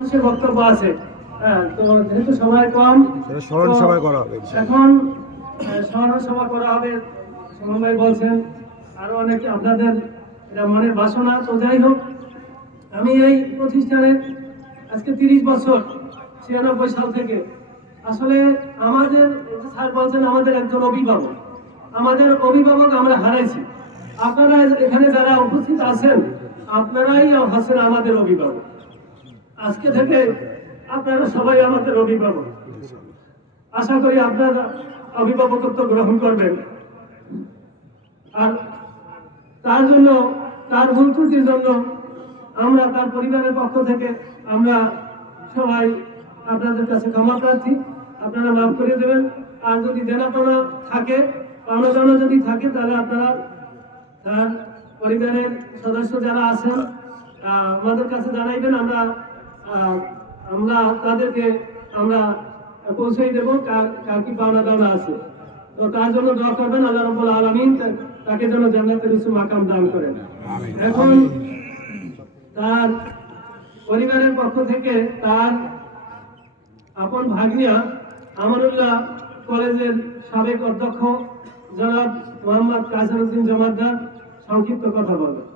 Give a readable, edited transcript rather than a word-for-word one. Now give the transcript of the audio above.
বক্তব্য আছে। হ্যাঁ, তো যেহেতু সময় কম, স্মরণ সভা করা হবে এখন স্মরণ সভা করা হবে। সুমন ভাই বলছেন আরো অনেকে আপনাদের এটা মনের বাসনা। তো যাই হোক, আমি এই প্রতিষ্ঠানের আজকে 30 বছর, 96 সাল থেকে আসলে আমাদের স্যার বলছেন আমাদের একজন অভিভাবক, আমাদের অভিভাবক আমরা হারাইছি। আপনারা এখানে যারা উপস্থিত আছেন আপনারাই হচ্ছেন আমাদের অভিভাবক। আজকে থেকে আপনারা সবাই আমাদের অভিভাবক। আশা করি আপনারা অভিভাবকত্ব গ্রহণ করবেন। আর তার জন্য, তার ভুল ত্রুটির জন্য আমরা তার পরিবারের পক্ষ থেকে আমরা সবাই আপনাদের কাছে ক্ষমা প্রার্থী। আপনারা মাফ করে দেবেন। আর যদি দেনাপাওনা থাকে, পাওনা দানা যদি থাকে, তাহলে আপনারা তার পরিবারের সদস্য যারা আছেন আমাদের কাছে জানাইবেন। আমরা তাদেরকে আমরা পৌঁছে দেবো কার কি পাওনা দানা আছে। তো তার জন্য দোয়া করবেন, আল্লাহ রাব্বুল আলামিন তাকে যেন জান্নাতের উচ্চ মাকাম দান করেন। এখন তার পরিবারের পক্ষ থেকে তার আপন ভাগ্নিয়া আমানুল্লাহ কলেজের সাবেক অধ্যক্ষ জনাব মোহাম্মদ কাসির উদ্দিন জমাদ্দার সংক্ষিপ্ত কথা বলবেন।